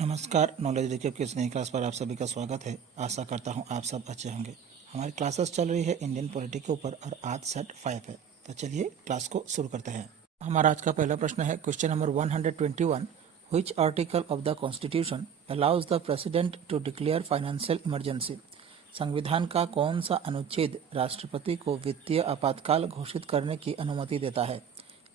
नमस्कार, नॉलेज रिक्यू की इस नई क्लास पर आप सभी का स्वागत है। आशा करता हूँ आप सब अच्छे होंगे। हमारी क्लासेस चल रही है इंडियन पॉलिटी के ऊपर और आज सेट 5 है। तो चलिए क्लास को शुरू करते हैं। हमारा आज का पहला प्रश्न है question number 121। Which article of the constitution allows the president to declare financial emergency? संविधान का कौन सा अनुच्छेद राष्ट्रपति को वित्तीय आपातकाल घोषित करने की अनुमति देता है?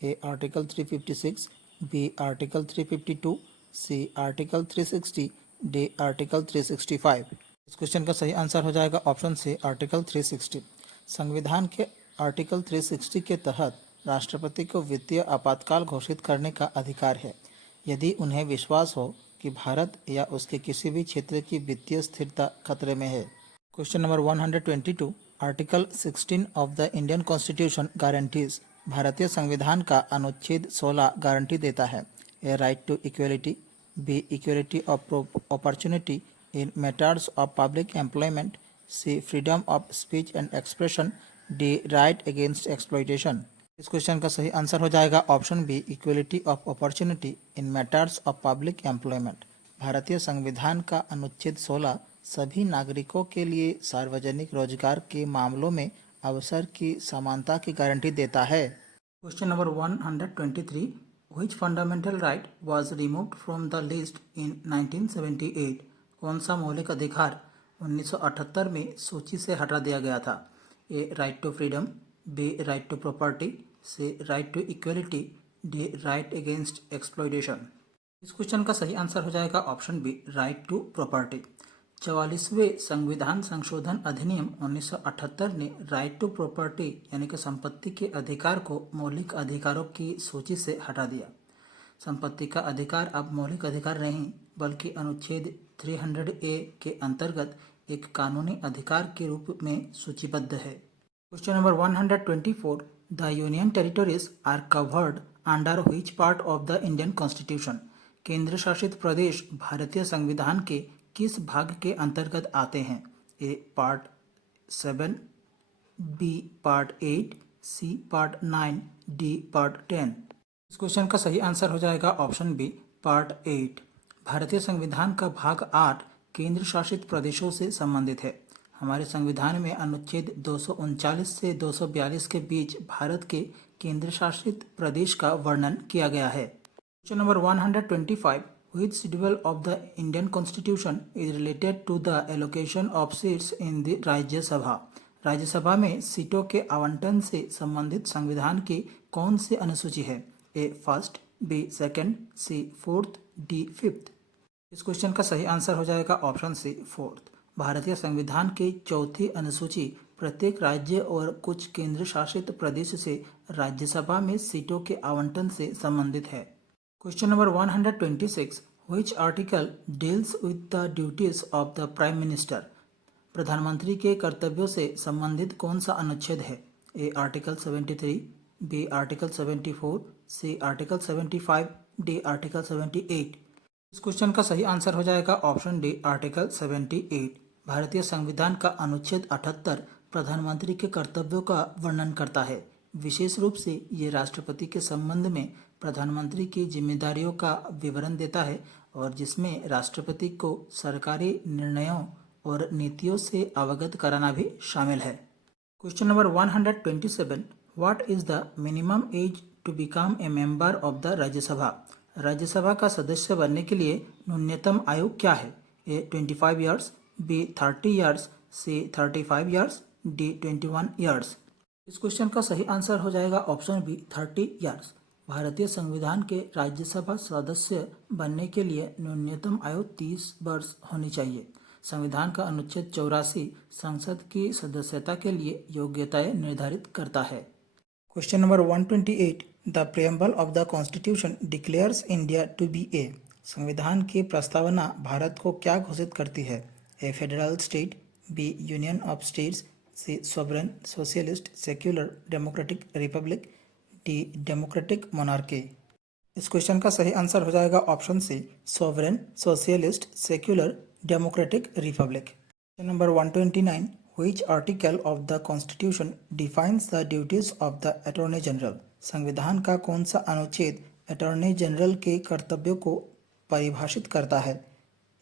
A article 356, B article 352, C article 360, D article 365। इस क्वेश्चन का सही आंसर हो जाएगा ऑप्शन सी आर्टिकल 360। संविधान के आर्टिकल 360 के तहत राष्ट्रपति को वित्तीय आपातकाल घोषित करने का अधिकार है यदि उन्हें विश्वास हो कि भारत या उसके किसी भी क्षेत्र की वित्तीय स्थिरता खतरे में है। Question number 122। Article 16 of the Indian constitution guarantees. भारतीय संविधान का अनुच्छेद 16 गारंटी देता है A right to equality, B equality of opportunity in matters of public employment, C freedom of speech and expression, D right against exploitation. इस question का सही answer हो जाएगा option B equality of opportunity in matters of public employment. भारतीय संविधान का अनुच्छेद 16 सभी नागरिकों के लिए सार्वजनिक रोजगार के मामलों में अवसर की समानता की गारंटी देता है। Question number 123। Which fundamental right was removed from the list in 1978? कौन सा मौलिक अधिकार 1978 में सूची से हटा दिया गया था? A right to freedom, B right to property, C right to equality, D right against exploitation. इस क्वेश्चन का सही आंसर हो जाएगा option B right to property. 44वें संविधान संशोधन अधिनियम 1978 ने राइट टू प्रॉपर्टी यानी कि संपत्ति के अधिकार को मौलिक अधिकारों की सूची से हटा दिया। संपत्ति का अधिकार अब मौलिक अधिकार नहीं बल्कि अनुच्छेद 300A के अंतर्गत एक कानूनी अधिकार के रूप में सूचीबद्ध है। Question number 124। The union territories are covered under which part of the Indian constitution? केंद्र शासित प्रदेश भारतीय संविधान के किस भाग के अंतर्गत आते हैं? A part 7, B part 8, C part 9, D part 10। इस क्वेश्चन का सही आंसर हो जाएगा ऑप्शन बी पार्ट 8। भारतीय संविधान का भाग 8 केंद्र शासित प्रदेशों से संबंधित है। हमारे संविधान में अनुच्छेद 239 से 242 के बीच भारत के केंद्र शासित प्रदेश का वर्णन किया गया है। Question number 125। Which schedule of the Indian Constitution is related to the allocation of seats in the राज्य सभा? राज्यसभा में सीटों के आवंटन से संबंधित संविधान की कौन सी अनुसूची है? ए first, B second, C fourth, D fifth. इस क्वेश्चन का सही आंसर हो जाएगा ऑप्शन सी फोर्थ। भारतीय संविधान की चौथी अनुसूची प्रत्येक राज्य और कुछ केंद्र शासित प्रदेश से राज्यसभा में सीटों के आवंटन से संबंधित है। Question number 126। Which article deals with the duties of the Prime Minister? प्रधानमंत्री के कर्तव्यों से संबंधित कौन सा अनुच्छेद है? A article 73, B article 74, C article 75, D article 78। इस क्वेश्चन का सही आंसर हो जाएगा ऑप्शन डी आर्टिकल 78। भारतीय संविधान का अनुच्छेद 78 प्रधानमंत्री के कर्तव्यों का वर्णन करता है। विशेष रूप से ये राष्ट्रपति के संबंध में प्रधानमंत्री की जिम्मेदारियों का विवरण देता है और जिसमें राष्ट्रपति को सरकारी निर्णयों और नीतियों से अवगत कराना भी शामिल है। Question number 127। What is the minimum age to become a member of the Rajya Sabha? Rajya Sabha का सदस्य बनने के लिए न्यूनतम आयु क्या है? A 25 years, B 30 years, C 35 years, D 21 years. इस क्वेश्चन का सही आंसर हो जाएगा ऑप्शन बी 30 ईयर्स। भारतीय संविधान के राज्यसभा सदस्य बनने के लिए न्यूनतम आयु 30 वर्ष होनी चाहिए। संविधान का अनुच्छेद 84 संसद की सदस्यता के लिए योग्यताएं निर्धारित करता है। Question number 128। The preamble of the constitution declares India to be a. संविधान की प्रस्तावना भारत को क्या घोषित करती है? A federal state, B union of states, C sovereign socialist secular democratic republic, D democratic monarchy. इस क्वेश्चन का सही आंसर हो जाएगा option C sovereign socialist secular democratic republic. Question number 129। Which article of the constitution defines the duties of the attorney general? संविधान का कौन सा अनुच्छेद अटॉर्नी जनरल के कर्तव्यों को परिभाषित करता है?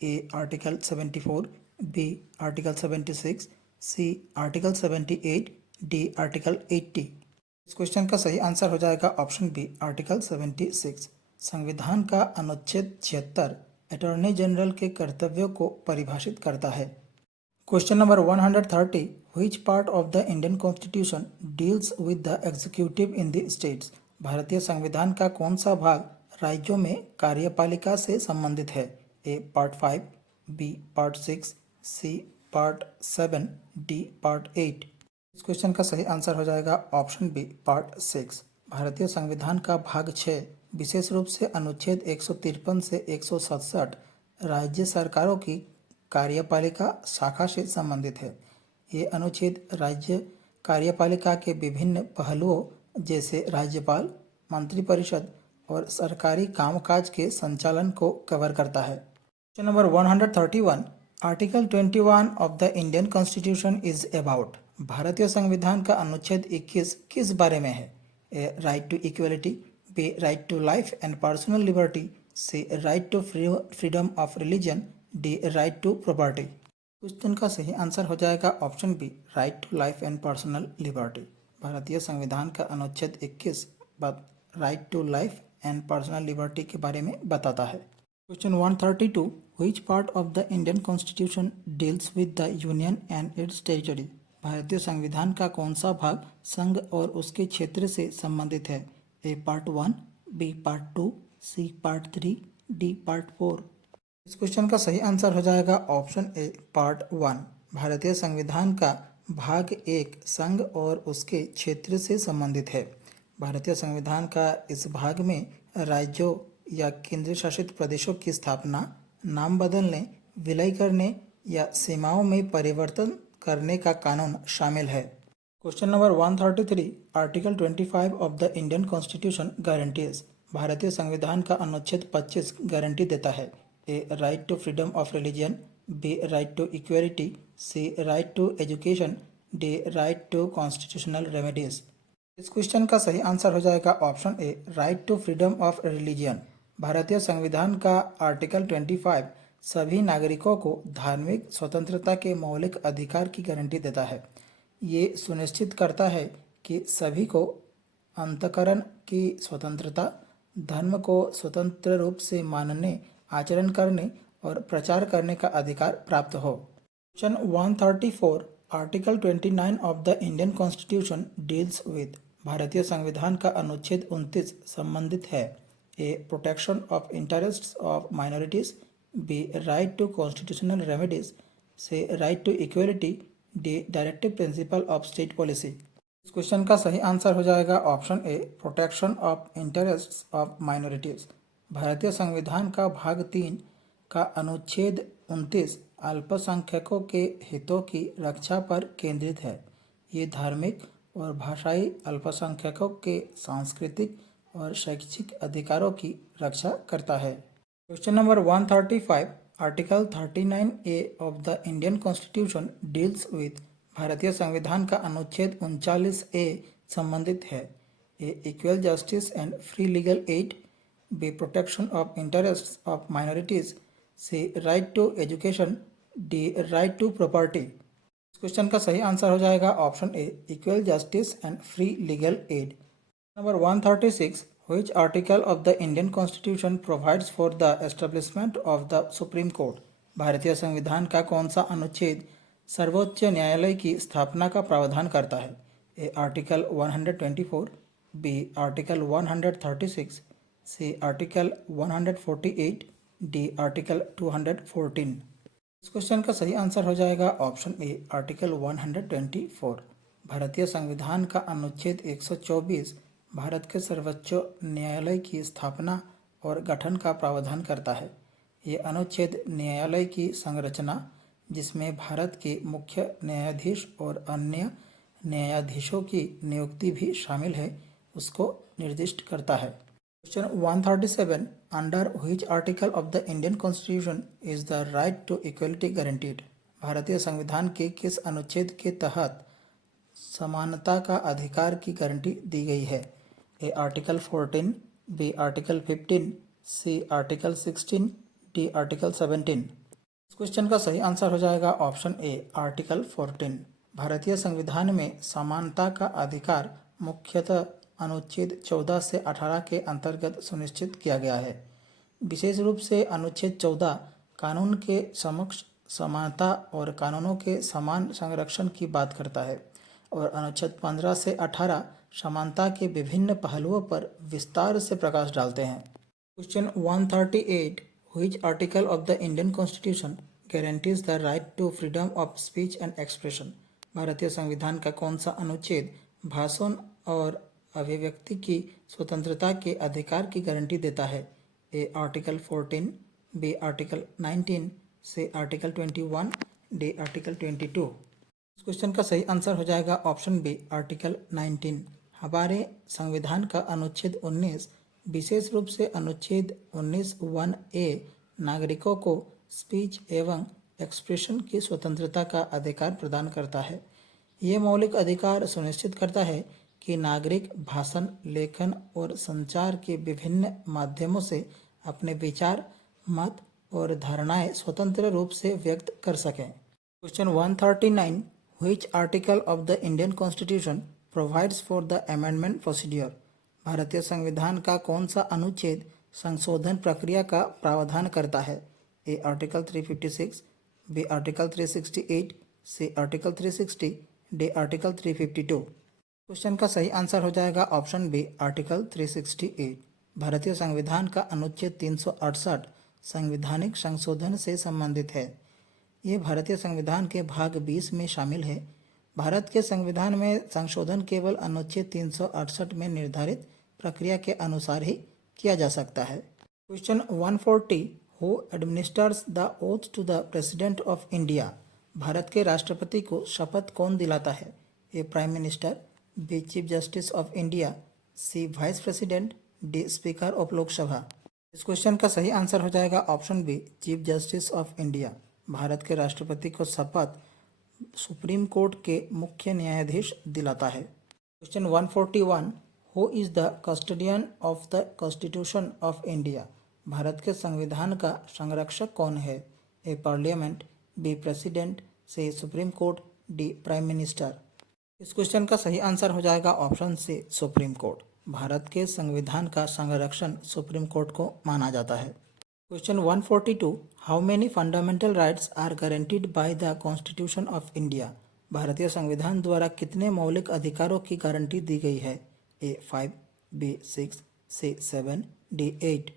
A article 74, B article 76, C article 78, D article 80। इस क्वेश्चन का सही आंसर हो जाएगा ऑप्शन बी आर्टिकल 76। संविधान का अनुच्छेद 76 अटॉर्नी जनरल के कर्तव्यों को परिभाषित करता है। Question number 130, which part of the Indian Constitution deals with the executive in the states? भारतीय संविधान का कौन सा भाग राज्यों में कार्यपालिका से संबंधित है? A part 5, B part 6, C part 7, D part 8। इस क्वेश्चन का सही आंसर हो जाएगा ऑप्शन बी पार्ट 6। भारतीय संविधान का भाग 6 विशेष रूप से अनुच्छेद 153 से 167 राज्य सरकारों की कार्यपालिका शाखा से संबंधित है। ये अनुच्छेद राज्य कार्यपालिका के विभिन्न पहलुओं जैसे राज्यपाल, मंत्रिपरिषद और सरकारी कामकाज के संचालन को कवर करता है। Question number 131, article 21 of the Indian constitution is about. भारतीय संविधान का अनुच्छेद 21 किस बारे में है? A right to equality, B right to life and personal liberty, C right to freedom of religion, D right to property. Question का सही आंसर हो जाएगा option B right to life and personal liberty. भारतीय संविधान का अनुच्छेद 21 right to life and personal liberty के बारे में बताता है। Question 132, which part of the Indian constitution deals with the union and it's territory. भारतीय संविधान का कौन सा भाग संघ और उसके क्षेत्र से संबंधित है? A part 1, B part 2, C part 3, D part 4। इस क्वेश्चन का सही आंसर हो जाएगा ऑप्शन ए पार्ट 1। भारतीय संविधान का भाग 1 संघ और उसके क्षेत्र से संबंधित है। भारतीय संविधान का इस भाग में राज्यों या केंद्र शासित प्रदेशों की स्थापना, नाम बदलने, विलय करने या सीमाओं में परिवर्तन करने का कानून शामिल है। Question number 133, article 25 of the Indian constitution guarantees. भारतीय संविधान का अनुच्छेद 25 गारंटी देता है। A right to freedom of religion, B right to equality, C right to education, D right to constitutional remedies. इस क्वेश्चन का सही आंसर हो जाएगा option A right to freedom of religion. भारतीय संविधान का आर्टिकल 25 सभी नागरिकों को धार्मिक स्वतंत्रता के मौलिक अधिकार की गारंटी देता है। ये सुनिश्चित करता है कि सभी को अंतःकरण की स्वतंत्रता, धर्म को स्वतंत्र रूप से मानने, आचरण करने और प्रचार करने का अधिकार प्राप्त हो। Question 134, article 29 of the Indian constitution deals with. भारतीय संविधान का अनुच्छेद 29 संबंधित है। A protection of interests of minorities, B right to constitutional remedies, C right to equality, D directive principle of state policy. इस क्वेश्चन का सही आंसर हो जाएगा option A protection of interests of minorities. भारतीय संविधान का भाग 3 का अनुच्छेद 29 अल्पसंख्यकों के हितों की रक्षा पर केंद्रित है। ये धार्मिक और भाषाई अल्पसंख्यकों के सांस्कृतिक और शैक्षिक अधिकारों की रक्षा करता है। Question number 135, article 39A of the Indian constitution deals with. भारतीय संविधान का अनुच्छेद 39A संबंधित है। A equal justice and free legal aid, B protection of interests of minorities, C right to education, D right to property. इस question का सही answer हो जाएगा option A equal justice and free legal aid. Number 136, which article of the Indian Constitution provides for the establishment of the Supreme Court? भारतीय संविधान का कौन सा अनुच्छेद सर्वोच्च न्यायालय की स्थापना का प्रावधान करता है? A article 124, B article 136, C article 148, D article 214। इस क्वेश्चन का सही आंसर हो जाएगा ऑप्शन ए आर्टिकल 124। भारतीय संविधान का अनुच्छेद 124 भारत के सर्वोच्च न्यायालय की स्थापना और गठन का प्रावधान करता है। ये अनुच्छेद न्यायालय की संरचना, जिसमें भारत के मुख्य न्यायाधीश और अन्य न्यायाधीशों की नियुक्ति भी शामिल है, उसको निर्दिष्ट करता है। Question 137, under which article of the Indian constitution is the right to equality guaranteed? भारतीय संविधान के किस अनुच्छेद के तहत समानता का अधिकार की गारंटी दी गई है? A article 14, B article 15, C article 16, D article 17। इस क्वेश्चन का सही आंसर हो जाएगा ऑप्शन ए आर्टिकल 14। भारतीय संविधान में समानता का अधिकार मुख्यतः अनुच्छेद 14 से 18 के अंतर्गत सुनिश्चित किया गया है। विशेष रूप से अनुच्छेद 14 कानून के समक्ष समानता और कानूनों के समान संरक्षण की बात करता है और अनुच्छेद 15 से 18 समानता के विभिन्न पहलुओं पर विस्तार से प्रकाश डालते हैं। Question 138 Which article of the Indian Constitution guarantees the right to freedom of speech and expression? भारतीय संविधान का कौन सा अनुच्छेद भाषण और अभिव्यक्ति की स्वतंत्रता के अधिकार की गारंटी देता है? A article 14, B article 19, C article 21, D article 22। इस क्वेश्चन का सही आंसर हो जाएगा ऑप्शन बी आर्टिकल 19। हमारे संविधान का अनुच्छेद 19 विशेष रूप से अनुच्छेद 19(1)(a) नागरिकों को स्पीच एवं एक्सप्रेशन की स्वतंत्रता का अधिकार प्रदान करता है। ये मौलिक अधिकार सुनिश्चित करता है कि नागरिक भाषण, लेखन और संचार के विभिन्न माध्यमों से अपने विचार, मत और धारणाएं स्वतंत्र रूप से व्यक्त कर सकें। Question 139 Which article of the Indian Constitution provides for the amendment procedure? भारतीय संविधान का कौन सा अनुच्छेद संशोधन प्रक्रिया का प्रावधान करता है? A article 356, B article 368, C article 360, D article 352। Question का सही आंसर हो जाएगा ऑप्शन बी आर्टिकल 368। भारतीय संविधान का अनुच्छेद 368 संवैधानिक संशोधन से संबंधित है। ये भारतीय संविधान के भाग 20 में शामिल है। भारत के संविधान में संशोधन केवल अनुच्छेद 368 में निर्धारित प्रक्रिया के अनुसार ही किया जा सकता है। Question 140 who administers the oath to the president of India? Bharat के राष्ट्रपति को शपथ कौन दिलाता है? A prime minister, B chief justice of India, C vice president, D speaker of Lok Sabha. इस क्वेश्चन का सही आंसर हो जाएगा option B chief justice of India. Bharat के राष्ट्रपति को शपथ सुप्रीम कोर्ट के मुख्य न्यायाधीश दिलाता है। Question 141 who is the custodian of the constitution of India? Bharat के संविधान का संरक्षक कौन है? A parliament, B president, C supreme court, D prime minister. इस क्वेश्चन का सही आंसर हो जाएगा option C supreme court. Bharat के संविधान का संरक्षण सुप्रीम कोर्ट को माना जाता है। Question 142 how many fundamental rights are guaranteed by the constitution of India? भारतीय संविधान द्वारा कितने मौलिक अधिकारों की गारंटी दी गई है? ए 5, बी 6, सी 7, डी 8।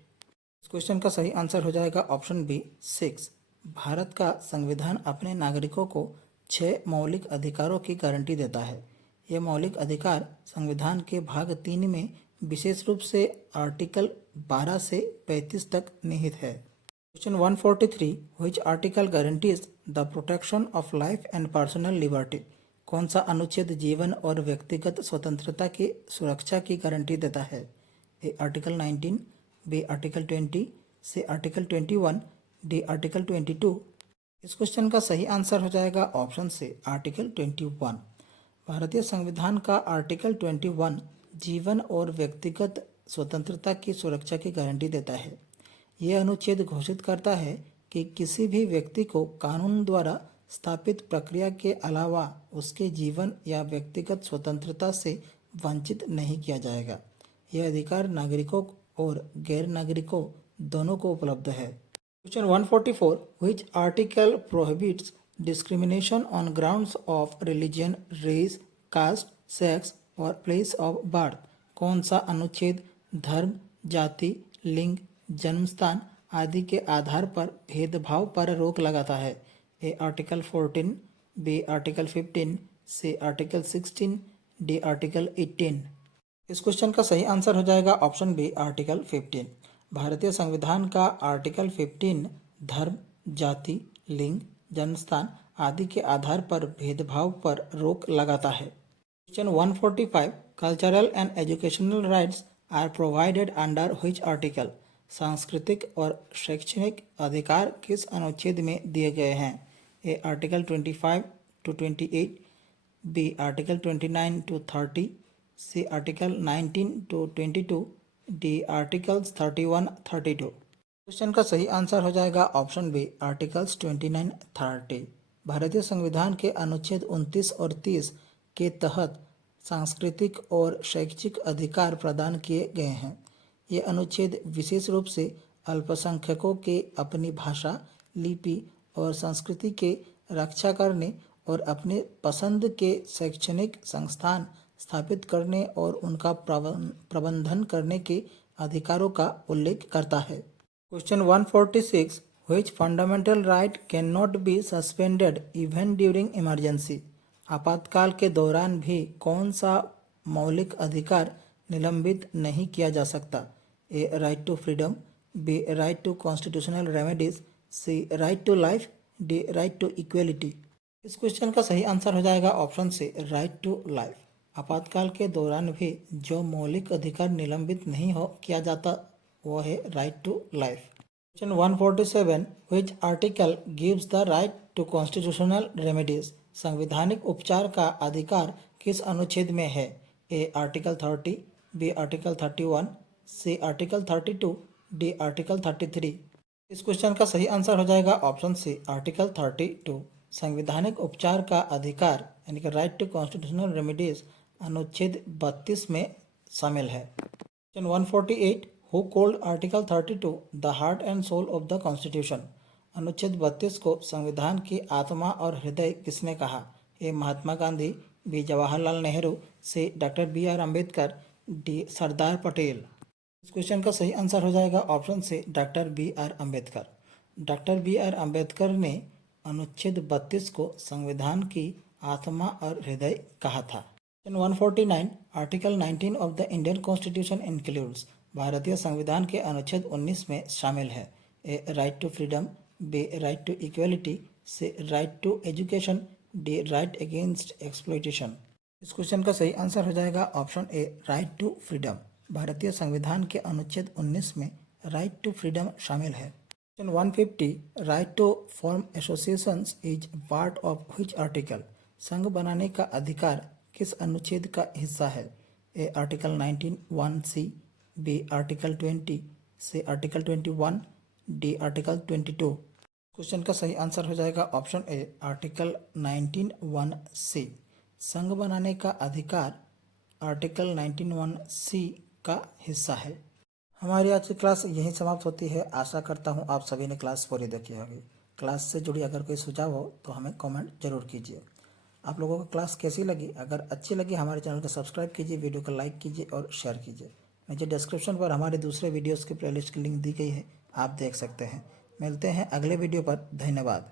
इस क्वेश्चन का सही आंसर हो जाएगा ऑप्शन बी 6। भारत का संविधान अपने नागरिकों को 6 मौलिक अधिकारों की गारंटी देता है। ये मौलिक अधिकार संविधान के भाग 3 में विशेष रूप से आर्टिकल 12 से 35 तक निहित है। Question 143 which article guarantees the protection of life and personal liberty? कौन सा अनुच्छेद जीवन और व्यक्तिगत स्वतंत्रता की सुरक्षा की गारंटी देता है? A article 19, B article 20, C article 21, D article 22। इस क्वेश्चन का सही आंसर हो जाएगा ऑप्शन से आर्टिकल 21। भारतीय संविधान का आर्टिकल 21 जीवन और व्यक्तिगत स्वतंत्रता की सुरक्षा की गारंटी देता है। यह अनुच्छेद घोषित करता है कि किसी भी व्यक्ति को कानून द्वारा स्थापित प्रक्रिया के अलावा उसके जीवन या व्यक्तिगत स्वतंत्रता से वंचित नहीं किया जाएगा। यह अधिकार नागरिकों और गैर नागरिकों दोनों को उपलब्ध है। Question 144 which article prohibits discrimination on grounds of religion, race, caste, sex और प्लेस ऑफ बर्थ? कौन सा अनुच्छेद धर्म, जाति, लिंग, जन्मस्थान आदि के आधार पर भेदभाव पर रोक लगाता है? A article 14, B article 15, C article 16, D article 18। इस क्वेश्चन का सही आंसर हो जाएगा ऑप्शन बी आर्टिकल 15। भारतीय संविधान का आर्टिकल 15 धर्म, जाति, लिंग, जन्मस्थान आदि के आधार पर भेदभाव पर रोक लगाता है। Question 145 cultural and educational rights are provided under which article? सांस्कृतिक और शैक्षणिक अधिकार किस अनुच्छेद में दिए गए हैं? A article 25 to 28, B article 29 to 30, C article 19 to 22, D articles 31, 32। Question का सही आंसर हो जाएगा ऑप्शन बी आर्टिकल्स 29, 30। भारतीय संविधान के अनुच्छेद 29 और 30 के तहत सांस्कृतिक और शैक्षिक अधिकार प्रदान किए गए हैं। ये अनुच्छेद विशेष रूप से अल्पसंख्यकों के अपनी भाषा, लिपि और संस्कृति के रक्षा करने और अपने पसंद के शैक्षणिक संस्थान स्थापित करने और उनका प्रबंधन करने के अधिकारों का उल्लेख करता है। Question 146 which fundamental right can not be suspended even during emergency. आपातकाल के दौरान भी कौन सा मौलिक अधिकार निलंबित नहीं किया जा सकता। A right to freedom, B right to constitutional remedies, C right to life, D right to equality. इस क्वेश्चन का सही आंसर हो जाएगा option C right to life. आपातकाल के दौरान भी जो मौलिक अधिकार निलंबित नहीं हो किया जाता वो है right to life. Question 147 which article gives the right to constitutional remedies. संवैधानिक उपचार का अधिकार किस अनुच्छेद में है। A article 30, B article 31, C article 32, D article 33। इस क्वेश्चन का सही आंसर हो जाएगा ऑप्शन सी आर्टिकल 32। संवैधानिक उपचार का अधिकार यानी कि राइट टू कॉन्स्टिट्यूशनल रेमेडीज अनुच्छेद 32 में शामिल है। Question 148 who called article 32 the heart and soul of the constitution. अनुच्छेद 32 को संविधान की आत्मा और हृदय किसने कहा। A Mahatma Gandhi, B Jawaharlal Nehru, C doctor BR Ambedkar, D Sardar Patel. इस क्वेश्चन का सही आंसर हो जाएगा option C doctor BR Ambedkar. Doctor BR Ambedkar ने अनुच्छेद 32 को संविधान की आत्मा और हृदय कहा था। 149 article 19 of the Indian constitution includes. भारतीय संविधान के अनुच्छेद 19 में शामिल है। A right to freedom, B right to equality, C right to education, D right against exploitation. इस क्वेश्चन का सही आंसर हो जाएगा option A right to freedom. भारतीय संविधान के अनुच्छेद 19 में राइट टू फ्रीडम शामिल है। 150 right to form associations is part of which article. संघ बनाने का अधिकार किस अनुच्छेद का हिस्सा है। A article 19(1)(c), B article 20, C article 21, D article 22। Question का सही आंसर हो जाएगा ऑप्शन ए आर्टिकल 19(1)(c). संघ बनाने का अधिकार आर्टिकल 19(1)(c) का हिस्सा है। हमारी आज की क्लास यहीं समाप्त होती है। आशा करता हूँ आप सभी ने क्लास पूरी देखी होगी। क्लास से जुड़ी अगर कोई सुझाव हो तो हमें कमेंट जरूर कीजिए। आप लोगों को क्लास कैसी लगी, अगर अच्छी लगी हमारे चैनल को सब्सक्राइब कीजिए, वीडियो को लाइक कीजिए और शेयर कीजिए। नीचे डिस्क्रिप्शन पर हमारे दूसरे वीडियोस की प्लेलिस्ट की लिंक दी गई है, आप देख सकते हैं। मिलते हैं अगले वीडियो पर। धन्यवाद।